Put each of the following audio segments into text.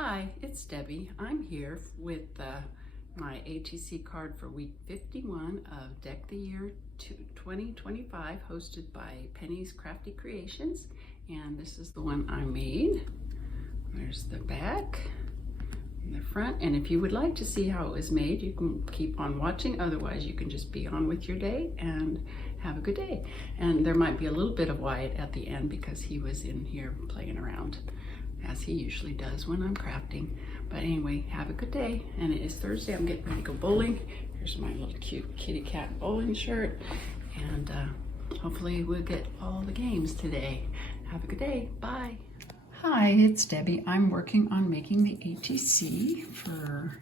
Hi, it's Debbie. I'm here with my ATC card for week 51 of Deck the Year 2025, hosted by Penny's Crafty Creations. And this is the one I made. There's the back and the front. And if you would like to see how it was made, you can keep on watching. Otherwise, you can just be on with your day and have a good day. And there might be a little bit of Wyatt at the end because he was in here playing around, as he usually does when I'm crafting. But anyway, have a good day. And it is Thursday. I'm getting ready to go bowling. Here's my little cute kitty cat bowling shirt. And hopefully we'll get all the games today. Have a good day. Bye. Hi, it's Debbie. I'm working on making the ATC for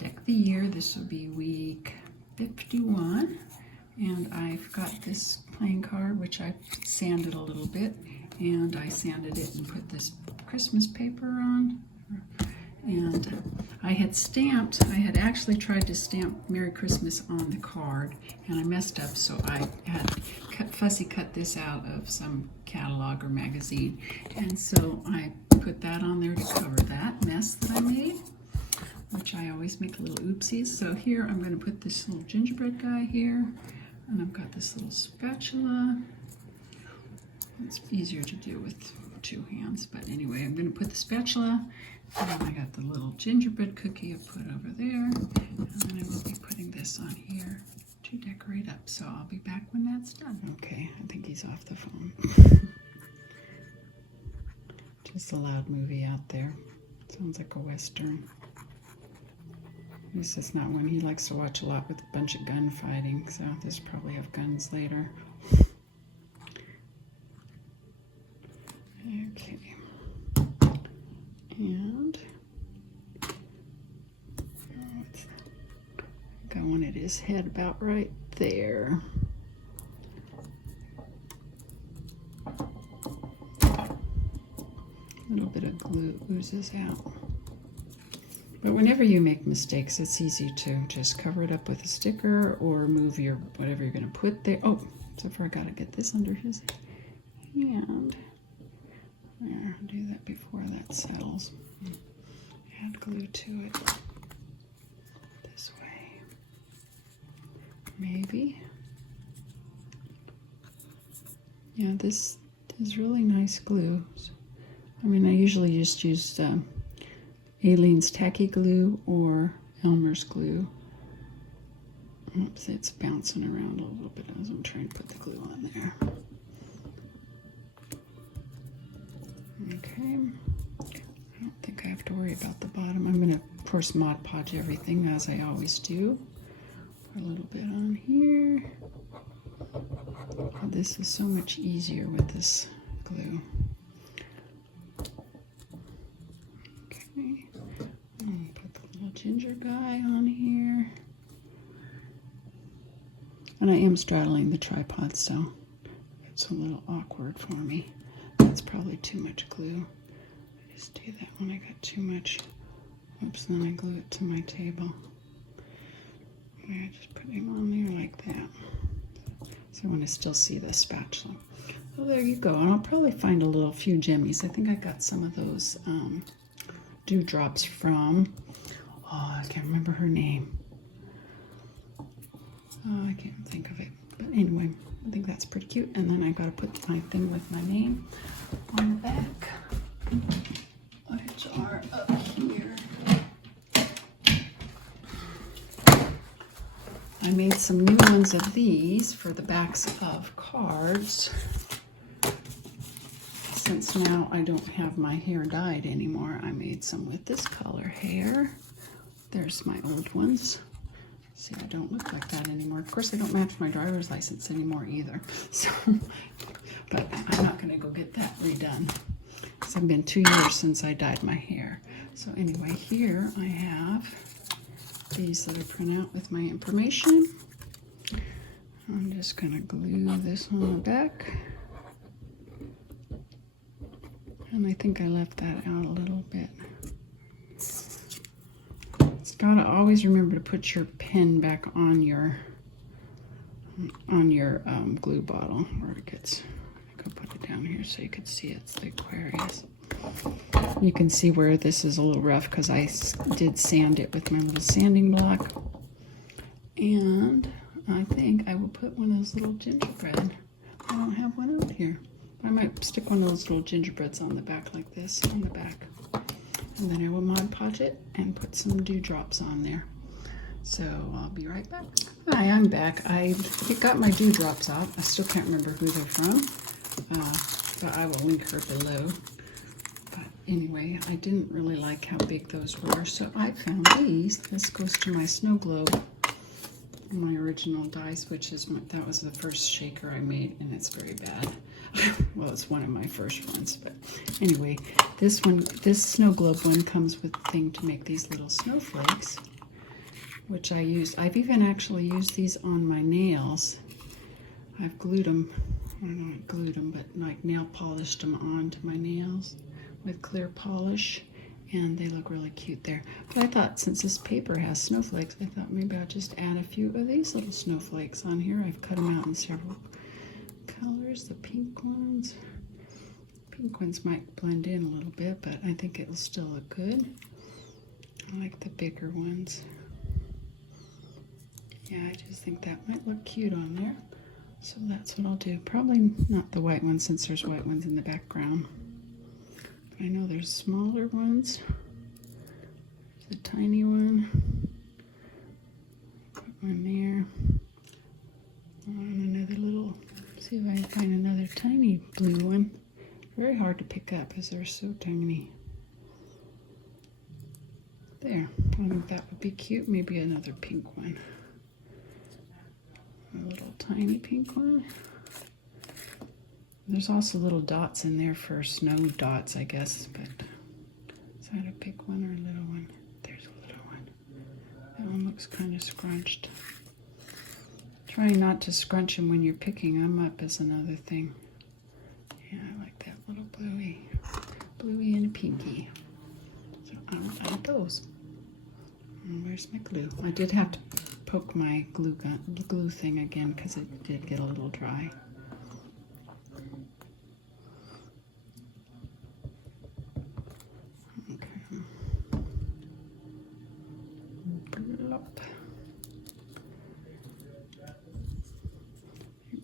Deck the Year. This will be week 51. And I've got this playing card, which I sanded a little bit. And I sanded it and put this Christmas paper on. And I had actually tried to stamp Merry Christmas on the card, and I messed up, so I had fussy cut this out of some catalog or magazine. And so I put that on there to cover that mess that I made, which I always make little oopsies. So here I'm going to put this little gingerbread guy here, and I've got this little spatula. It's easier to do with two hands, but anyway, I'm going to put the spatula, and then I got the little gingerbread cookie I put over there, and then I will be putting this on here to decorate up, so I'll be back when that's done. Okay, I think he's off the phone. Just a loud movie out there. Sounds like a Western. This is not one he likes to watch a lot with a bunch of gunfighting, so this will probably have guns later. Okay, and I wanted his head about right there. A little bit of glue oozes out. But whenever you make mistakes, it's easy to just cover it up with a sticker or move your whatever you're going to put there. Oh, so far I got to get this under his hand. There, I'll do that before that settles. Add glue to it. This way. Maybe. Yeah, this is really nice glue. I mean, I usually just use Aleene's Tacky Glue or Elmer's glue. Oops, it's bouncing around a little bit as I'm trying to put the glue on there. Okay, I don't think I have to worry about the bottom. I'm going to, of course, Mod Podge everything as I always do. Put a little bit on here. Oh, this is so much easier with this glue. Okay, and put the little ginger guy on here. And I am straddling the tripod, so it's a little awkward for me. That's probably too much glue. I just do that when I got too much. Oops, then I glue it to my table. I just put him on there like that. So I want to still see the spatula. Well, there you go. And I'll probably find a few gemmies. I think I got some of those dewdrops from, oh, I can't remember her name. Oh, I can't think of it. But anyway, I think that's pretty cute. And then I got to put my thing with my name on the back, which are up here. I made some new ones of these for the backs of cards. Since now I don't have my hair dyed anymore, I made some with this color hair. There's my old ones. See, I don't look like that anymore. Of course, I don't match my driver's license anymore either. So, but I'm not going to go get that redone. It's been 2 years since I dyed my hair. So anyway, here I have these that I print out with my information. I'm just going to glue this on the back. And I think I left that out a little bit. It's gotta always remember to put your pen back on your glue bottle where it gets. I could put it down here so you could see it's the Aquarius. You can see where this is a little rough because I did sand it with my little sanding block. And I think I will put one of those little gingerbread. I don't have one out here. I might stick one of those little gingerbreads on the back like this, on the back. And then I will Mod Podge it and put some dewdrops on there. So I'll be right back. Hi, I'm back. I got my dewdrops off. I still can't remember who they're from, but I will link her below. But anyway, I didn't really like how big those were, so I found these. This goes to my snow globe, my original dice, which is that was the first shaker I made, and it's very bad. Well, it's one of my first ones, but anyway, this snow globe one comes with the thing to make these little snowflakes, which I used. I've even actually used these on my nails. I've glued them, I don't know, I glued them, but like nail polished them onto my nails with clear polish, and they look really cute there. But I thought since this paper has snowflakes, I thought maybe I'll just add a few of these little snowflakes on here. I've cut them out in several colors, the pink ones. Pink ones might blend in a little bit, but I think it'll still look good. I like the bigger ones. Yeah, I just think that might look cute on there. So that's what I'll do. Probably not the white ones since there's white ones in the background. But I know there's smaller ones. There's a tiny one. Put one there. And another little, see if I can find another tiny blue one. Very hard to pick up because they're so tiny. There, I think that would be cute. Maybe another pink one. A little tiny pink one. There's also little dots in there for snow dots, I guess, but is that a big one or a little one? There's a little one. That one looks kind of scrunched. Trying not to scrunch them when you're picking them up is another thing. Yeah, I like that little bluey and a pinky. So I'll add those. And where's my glue? I did have to poke my glue thing again because it did get a little dry. Okay. Blop.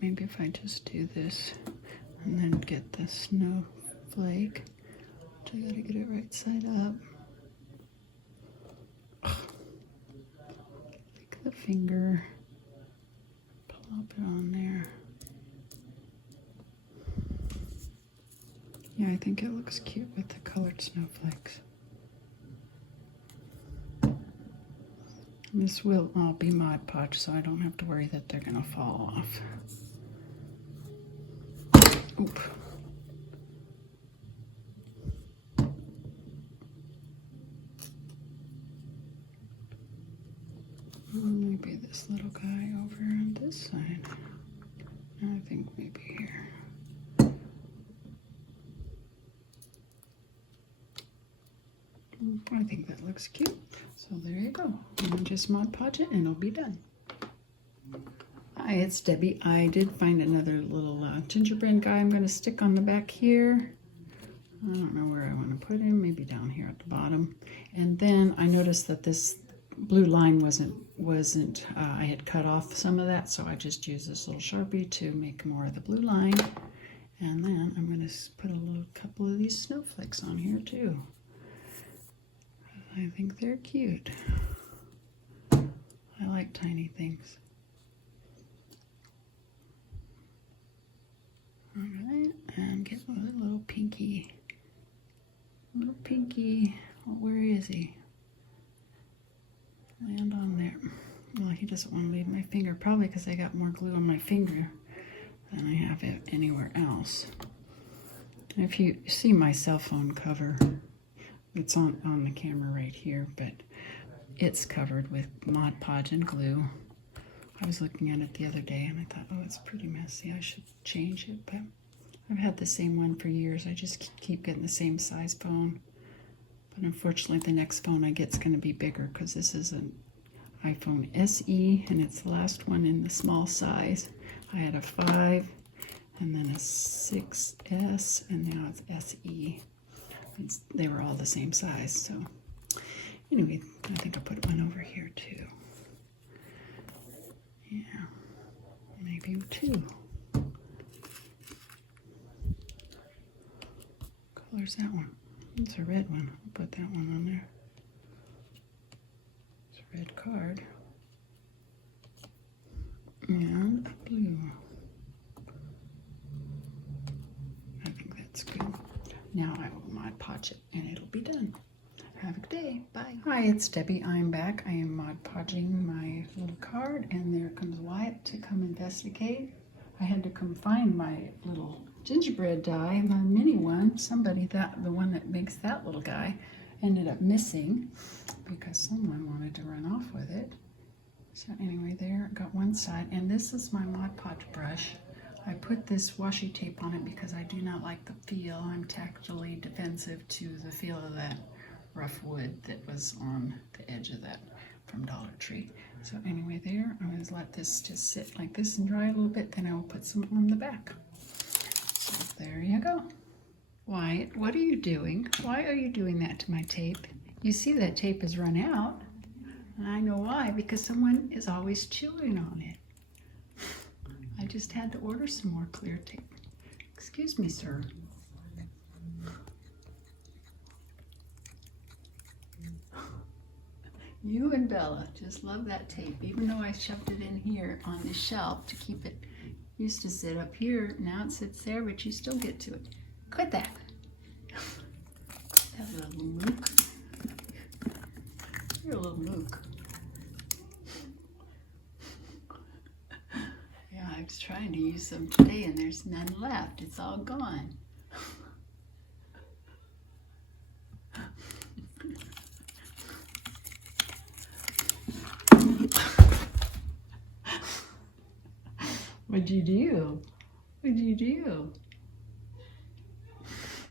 Maybe if I just do this and then get the snowflake, I gotta get it right side up. Take the finger, plop it on there. Yeah, I think it looks cute with the colored snowflakes. And this will all be Mod Podge, so I don't have to worry that they're gonna fall off. Oop. Maybe this little guy over on this side. I think maybe here. I think that looks cute. So there you go. And just Mod Podge it and it'll be done. Hi, it's Debbie. I did find another little gingerbread guy I'm going to stick on the back here. I don't know where I want to put him. Maybe down here at the bottom. And then I noticed that this blue line wasn't I had cut off some of that, so I just used this little Sharpie to make more of the blue line. And then I'm going to put a couple of these snowflakes on here too. I think they're cute. I like tiny things. All right, and get a little pinky. Little pinky. Oh, where is he? Land on there. Well, he doesn't want to leave my finger, probably because I got more glue on my finger than I have it anywhere else. And if you see my cell phone cover, it's on the camera right here, but it's covered with Mod Podge and glue. I was looking at it the other day and I thought, oh, it's pretty messy. I should change it, but I've had the same one for years. I just keep getting the same size phone. But unfortunately, the next phone I get is going to be bigger because this is an iPhone SE and it's the last one in the small size. I had a 5 and then a 6S and now it's SE. they were all the same size. So anyway, I think I'll put one over here too. Yeah, maybe two. What color's that one? It's a red one. I'll put that one on there. It's a red card. And a blue. I think that's good. Now I will Mod Podge it and it'll be done. Have a good day. Bye. Hi, it's Debbie. I'm back. I am Mod Podging my little card, and there comes Wyatt to come investigate. I had to come find my little gingerbread die, the mini one. Somebody, the one that makes that little guy, ended up missing because someone wanted to run off with it. So anyway, there, got one side, and this is my Mod Podge brush. I put this washi tape on it because I do not like the feel. I'm tactily defensive to the feel of that rough wood that was on the edge of that from Dollar Tree. So anyway, there, I'm going to let this just sit like this and dry a little bit, then I will put some on the back. So there you go. Wyatt, what are you doing? Why are you doing that to my tape? You see that tape has run out. And I know why, because someone is always chewing on it. I just had to order some more clear tape. Excuse me, sir. You and Bella just love that tape, even though I shoved it in here on the shelf to keep it. Used to sit up here, now it sits there, but you still get to it. Quit that. That little mook. You're a little mook. Yeah, I was trying to use some today and there's none left. It's all gone. What'd you do? What'd you do?